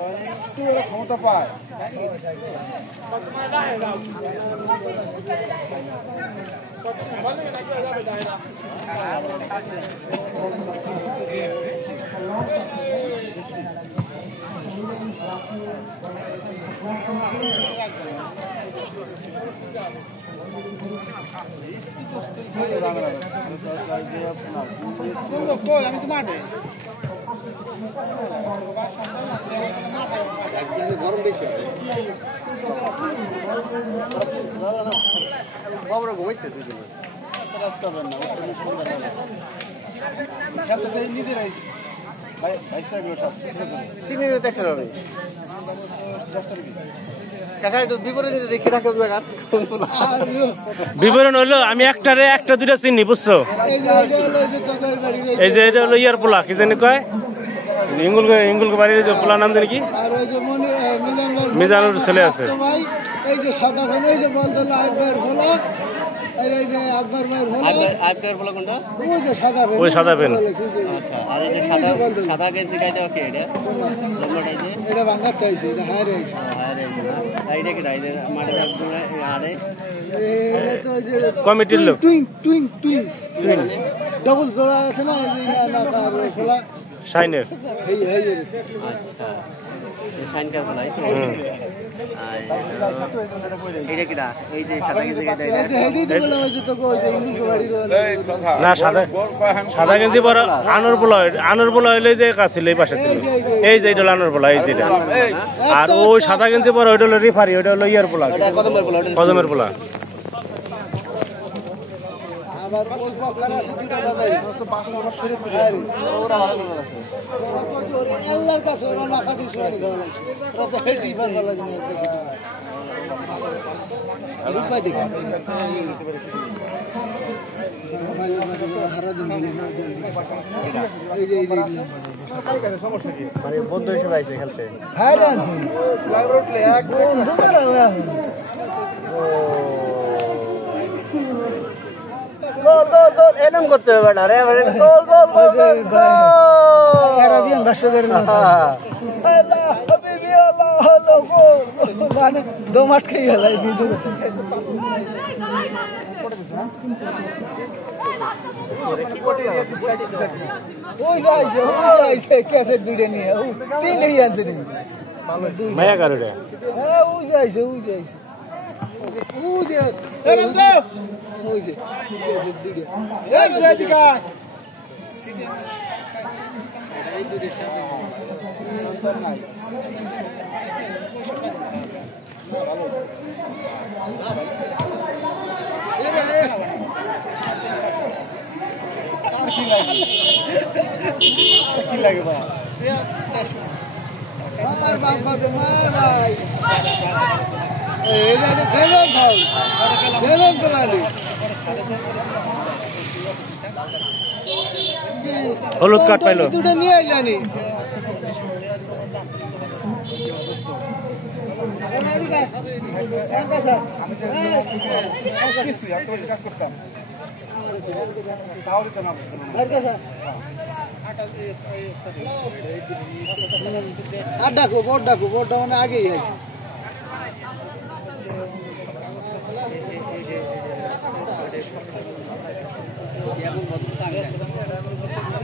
ক্ষমতা পায় আমি তো মাঠে গরম বেশি বাবুরা ঘুমাইছে দুজনে নিজেরাই চিনি দেখতে হবে বিবরণ হলো আমি একটা দুটা চিনি বুঝছো এই যে এটা হলো ইয়ার পোলা কি জানি কয় ইঙ্গুল বাড়ির যে পোলা নাম জানি কি মিজানুর ছেলে আছে ওই সাদা পেন সাদা গেঞ্জি গাইতে ওকে এটা লম্বাটা এটা ভাঙাতে হইছে এটা হায়ার হইছে আইডা কি রাইদে মাঠে আরে এটা তো যে কমিটির লোক টুইং ডাবল জোড়া আছে না না তার খোলা শাইনের আচ্ছা এই শাইন কার বলাই তো এটা কিডা এই যে সাদা গেঞ্জি গাইতে এটা বলা হইছে তো কই যে ইন্দুর বাড়ির না সাদা গেঞ্জি পরা আনর পোলা হইলে যে কাছিল এই পাশে ছিল এই যে এটা আনর পোলা এই যেটা আর ওই সাদা গেঞ্জি পরা ওইটা হলো রেফারি ওইটা হলো ইয়ার পোলা কদমের পোলা আবার ওই পকরা আছে দুটো বাজাই তো 500 বছর শুরু করে ওরা ভালো করে আছে আল্লাহর কাছে ওরা মাথা দিয়ে শুয়ানি দেওয়া লাগছে ওরা তো হেডি বার ভালো লাগে রূপাই দেখি হারা দিন এই যে মানে বন্ধু হিসেবে আইছে খেলতে হ্যাঁ আছে ফ্লাইওভার উঠলে এক বন্ধু মারা হয়ে গোল এরকম করতে হবে না রে গোল এরা দিয়ে ভাষ্য করে না আল্লাহ হাবিবি আল্লাহ আল্লাহ গোল মানে দো মাঠ খেয়ে গেল এই বিজে ওই যাইছে ক্যাসেট দুইটা নিয়ে তিনটে আনছে মায়া কারুরে হ্যাঁ ওই যাইছে ওই যে এরকম তো ওই যে ক্যাসেট দুইটা এই জায়গা এই দুইটা সাথে অন্তর নাই না ভালো কি লাগে বা আর বাবা তো মারাই এই যে খেলো খাও খেলো করালি হলুদ কার্ড পাইলো দুটো নিয়ে আইলানি আর ডাকো বোর্ড মানে আগেই আছে এখন